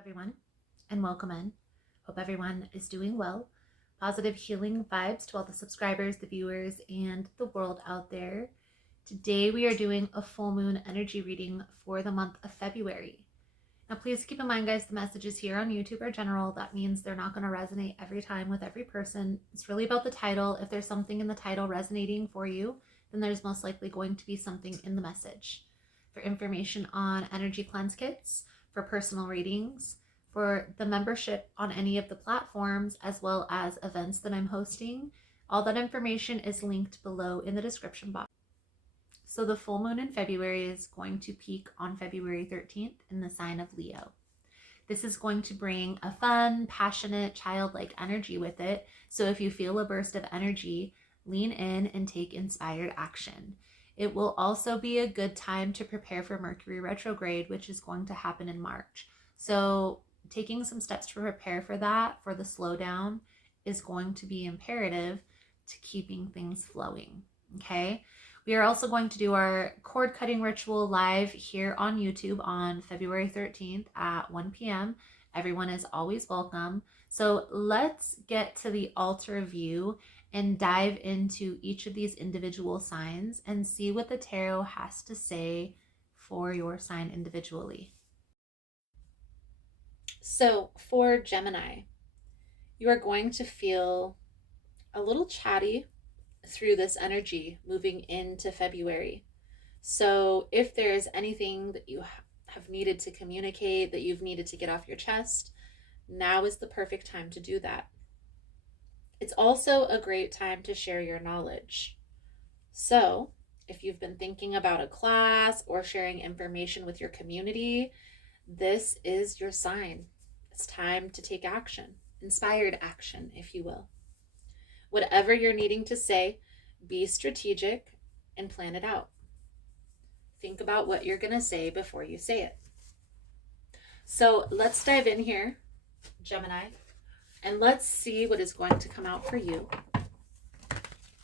Everyone, and welcome in. Hope everyone is doing well. Positive healing vibes to all the subscribers, the viewers, and the world out there. Today we are doing a full moon energy reading for the month of February. Now please keep in mind, guys, the messages here on YouTube are general. That means they're not going to resonate every time with every person. It's really about the title. If there's something in the title resonating for you, then there's most likely going to be something in the message. For information on energy cleanse kits, for personal readings, for the membership on any of the platforms, as well as events that I'm hosting, all that information is linked below in the description box. So the full moon in February is going to peak on February 13th in the sign of Leo. This is going to bring a fun, passionate, childlike energy with it. So if you feel a burst of energy, lean in and take inspired action. It will also be a good time to prepare for Mercury retrograde, which is going to happen in March. So taking some steps to prepare for that, for the slowdown, is going to be imperative to keeping things flowing, okay? We are also going to do our cord cutting ritual live here on YouTube on February 13th at 1 p.m. Everyone is always welcome. So let's get to the altar view and dive into each of these individual signs and see what the tarot has to say for your sign individually. So for Gemini, you are going to feel a little chatty through this energy moving into February. So if there's anything that you have needed to communicate, that you've needed to get off your chest, now is the perfect time to do that. It's also a great time to share your knowledge. So if you've been thinking about a class or sharing information with your community, this is your sign. It's time to take action, inspired action, if you will. Whatever you're needing to say, be strategic and plan it out. Think about what you're going to say before you say it. So let's dive in here, Gemini, and let's see what is going to come out for you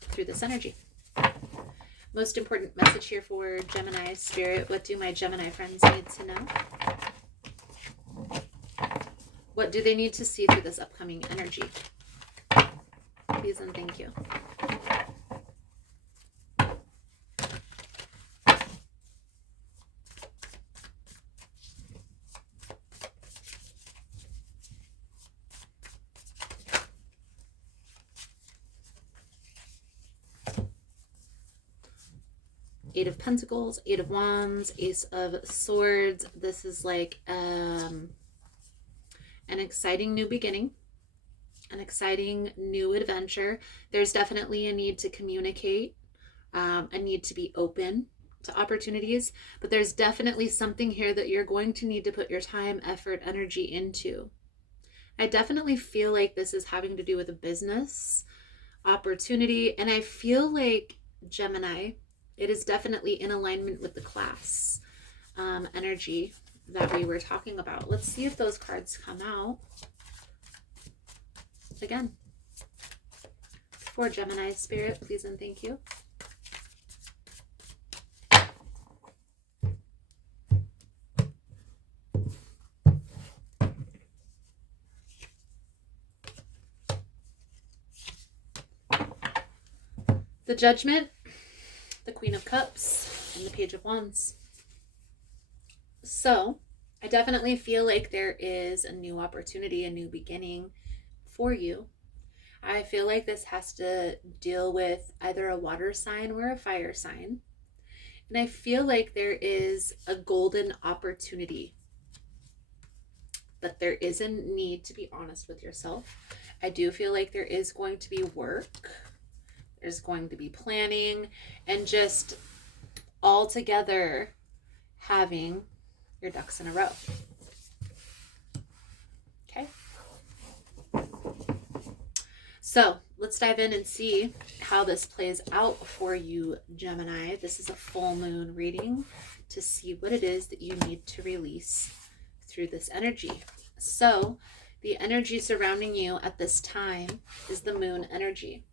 through this energy. Most important message here for Gemini spirit. What do my Gemini friends need to know? What do they need to see through this upcoming energy? Please and thank you. Eight of Pentacles, Eight of Wands, Ace of Swords. This is like an exciting new beginning, an exciting new adventure. There's definitely a need to communicate, a need to be open to opportunities, but there's definitely something here that you're going to need to put your time, effort, energy into. I definitely feel like this is having to do with a business opportunity, and I feel like, Gemini, it is definitely in alignment with the class energy that we were talking about. Let's see if those cards come out. Again, for Gemini spirit, please and thank you. The Judgment, the Queen of Cups, and the Page of Wands. So I definitely feel like there is a new opportunity, a new beginning for you. I feel like this has to deal with either a water sign or a fire sign. And I feel like there is a golden opportunity. But there is a need to be honest with yourself. I do feel like there is going to be work. There's going to be planning and just all together having your ducks in a row. Okay. So let's dive in and see how this plays out for you, Gemini. This is a full moon reading to see what it is that you need to release through this energy. So the energy surrounding you at this time is the moon energy.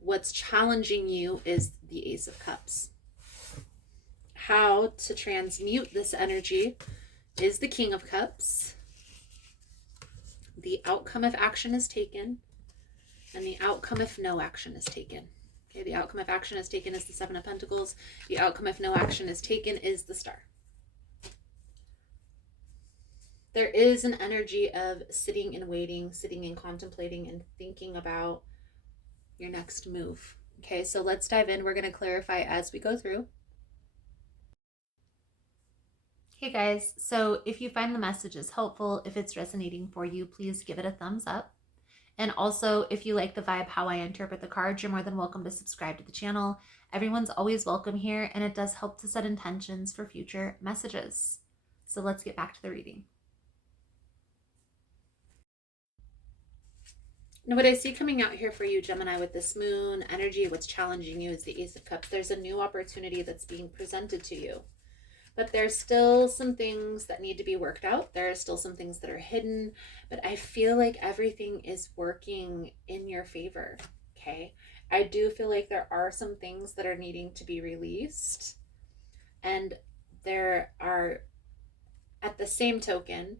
What's challenging you is the Ace of Cups. How to transmute this energy is the King of Cups the outcome if action is taken, and the outcome if no action is taken. Okay, the outcome if action is taken is the Seven of Pentacles. The outcome if no action is taken is the Star. There is an energy of sitting and waiting, sitting and contemplating and thinking about your next move. Okay, so let's dive in. We're going to clarify as we go through. Hey guys, so if you find the messages helpful, if it's resonating for you, please give it a thumbs up. And also, if you like the vibe, how I interpret the cards, you're more than welcome to subscribe to the channel. Everyone's always welcome here, and it does help to set intentions for future messages. So let's get back to the reading. Now, what I see coming out here for you, Gemini, with this moon energy, what's challenging you is the Ace of Cups. There's a new opportunity that's being presented to you. But there's still some things that need to be worked out. There are still some things that are hidden, but I feel like everything is working in your favor, okay? I do feel like there are some things that are needing to be released, and there are, at the same token,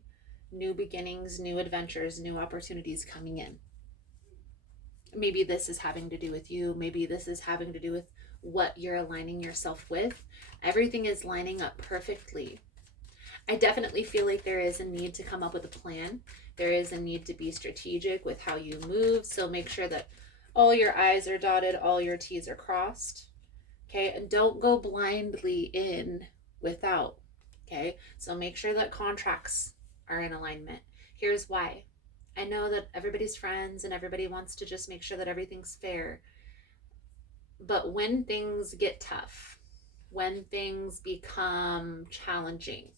new beginnings, new adventures, new opportunities coming in. Maybe this is having to do with you. Maybe this is having to do with what you're aligning yourself with. Everything is lining up perfectly. I definitely feel like there is a need to come up with a plan. There is a need to be strategic with how you move. So make sure that all your I's are dotted, all your T's are crossed. Okay, and don't go blindly in without. Okay, so make sure that contracts are in alignment. Here's why. I know that everybody's friends and everybody wants to just make sure that everything's fair. But when things get tough, when things become challenging,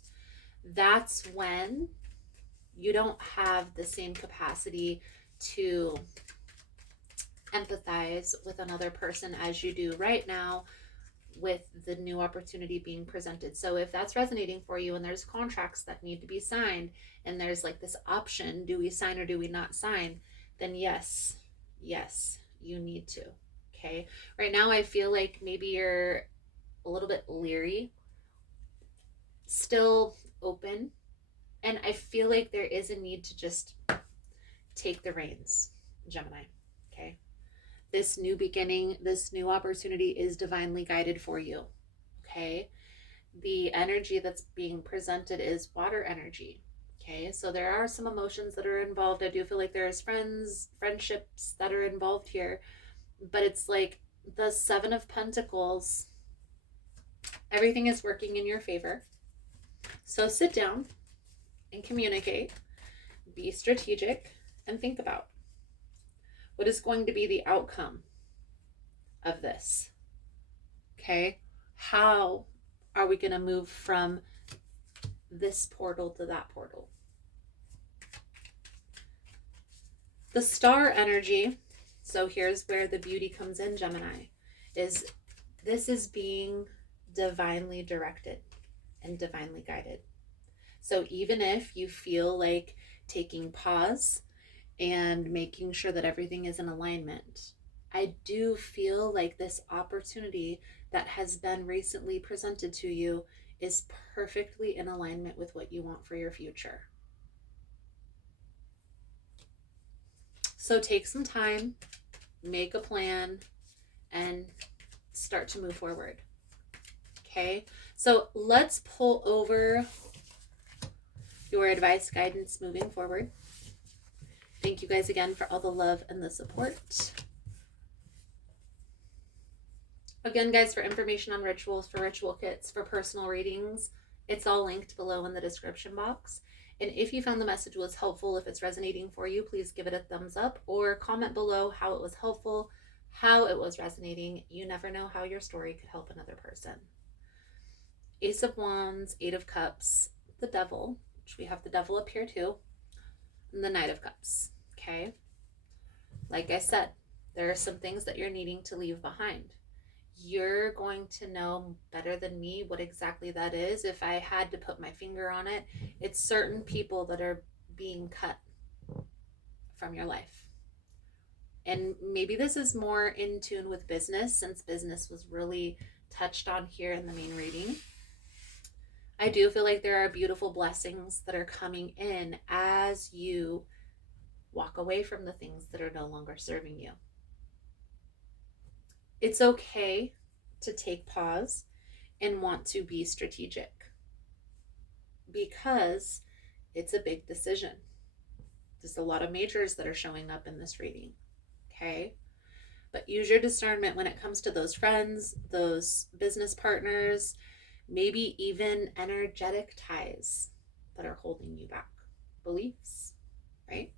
that's when you don't have the same capacity to empathize with another person as you do right now with the new opportunity being presented. So if that's resonating for you and there's contracts that need to be signed and there's like this option, do we sign or do we not sign? Then yes, you need to. Okay. Right now, I feel like maybe you're a little bit leery, still open. And I feel like there is a need to just take the reins, Gemini. Okay. This new beginning, this new opportunity is divinely guided for you. Okay. The energy that's being presented is water energy. Okay. So there are some emotions that are involved. I do feel like there's friendships that are involved here. But it's like the Seven of Pentacles, everything is working in your favor. So sit down and communicate, be strategic, and think about what is going to be the outcome of this. Okay? How are we going to move from this portal to that portal? The Star energy, so here's where the beauty comes in, Gemini, is this is being divinely directed and divinely guided. So even if you feel like taking pause and making sure that everything is in alignment, I do feel like this opportunity that has been recently presented to you is perfectly in alignment with what you want for your future. So take some time, make a plan, and start to move forward. Okay, so let's pull over your advice, guidance moving forward. Thank you guys again for all the love and the support. Again, guys, for information on rituals, for ritual kits, for personal readings, it's all linked below in the description box. And if you found the message was helpful, if it's resonating for you, please give it a thumbs up or comment below how it was helpful, how it was resonating. You never know how your story could help another person. Ace of Wands, Eight of Cups, the Devil, which we have the Devil up here too, and the Knight of Cups. Okay. Like I said, there are some things that you're needing to leave behind. You're going to know better than me what exactly that is. If I had to put my finger on it, it's certain people that are being cut from your life. And maybe this is more in tune with business, since business was really touched on here in the main reading. I do feel like there are beautiful blessings that are coming in as you Walk away from the things that are no longer serving you. It's okay to take pause and want to be strategic because it's a big decision. There's a lot of majors that are showing up in this reading. Okay. But use your discernment when it comes to those friends, those business partners, maybe even energetic ties that are holding you back. Beliefs, right?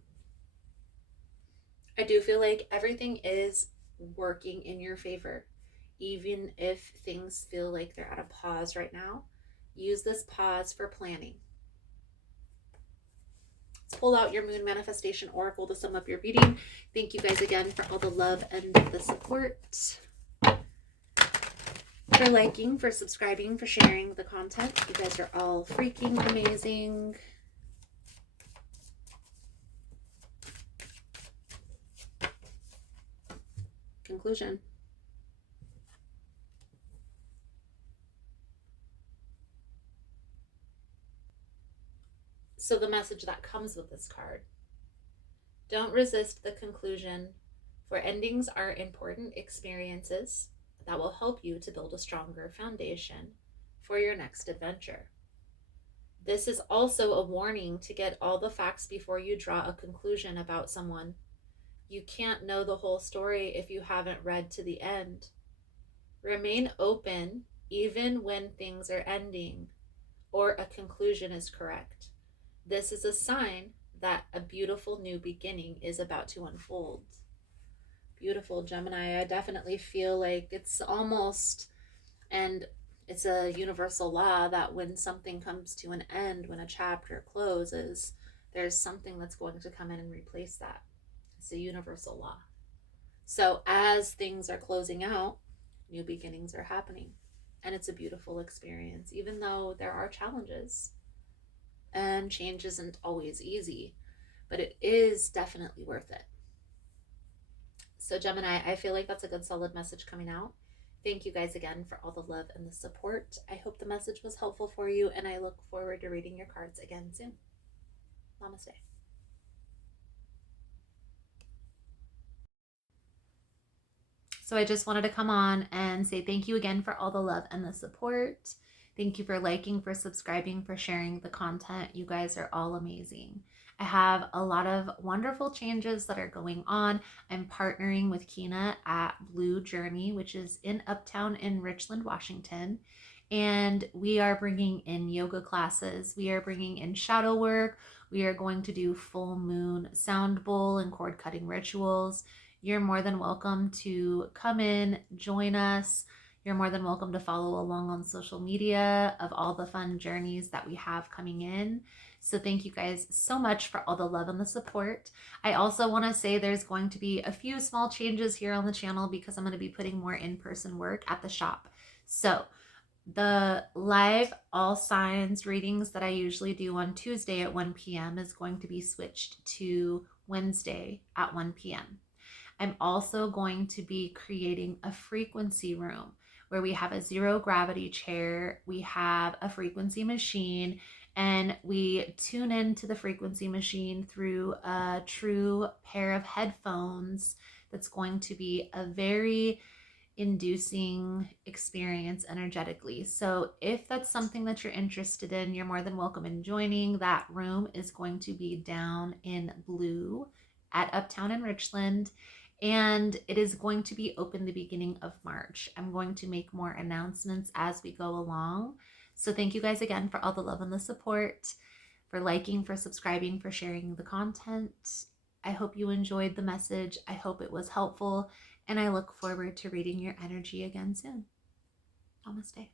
I do feel like everything is working in your favor. Even if things feel like they're at a pause right now, use this pause for planning. Let's pull out your Moon Manifestation Oracle to sum up your reading. Thank you guys again for all the love and the support. For liking, for subscribing, for sharing the content. You guys are all freaking amazing. Conclusion. So the message that comes with this card: don't resist the conclusion, for endings are important experiences that will help you to build a stronger foundation for your next adventure. This is also a warning to get all the facts before you draw a conclusion about someone. You can't know the whole story if you haven't read to the end. Remain open even when things are ending or a conclusion is correct. This is a sign that a beautiful new beginning is about to unfold. Beautiful, Gemini. I definitely feel like it's almost, and it's a universal law that when something comes to an end, when a chapter closes, there's something that's going to come in and replace that. It's a universal law. So as things are closing out, new beginnings are happening. And it's a beautiful experience, even though there are challenges. And change isn't always easy, but it is definitely worth it. So Gemini, I feel like that's a good solid message coming out. Thank you guys again for all the love and the support. I hope the message was helpful for you, and I look forward to reading your cards again soon. Namaste. So I just wanted to come on and say thank you again for all the love and the support. Thank you for liking, for subscribing, for sharing the content. You guys are all amazing. I have a lot of wonderful changes that are going on. I'm partnering with Kina at Blue Journey, which is in Uptown in Richland, Washington. And we are bringing in yoga classes. We are bringing in shadow work. We are going to do full moon sound bowl and cord cutting rituals. You're more than welcome to come in, join us. You're more than welcome to follow along on social media of all the fun journeys that we have coming in. So thank you guys so much for all the love and the support. I also want to say there's going to be a few small changes here on the channel because I'm going to be putting more in-person work at the shop. So the live all signs readings that I usually do on Tuesday at 1 p.m. is going to be switched to Wednesday at 1 p.m. I'm also going to be creating a frequency room where we have a zero gravity chair, we have a frequency machine, and we tune into the frequency machine through a true pair of headphones that's going to be a very inducing experience energetically. So if that's something that you're interested in, you're more than welcome in joining. That room is going to be down in Blue at Uptown in Richland, and it is going to be open the beginning of March. I'm going to make more announcements as we go along. So thank you guys again for all the love and the support, for liking, for subscribing, for sharing the content. I hope you enjoyed the message. I hope it was helpful, and I look forward to reading your energy again soon. Namaste.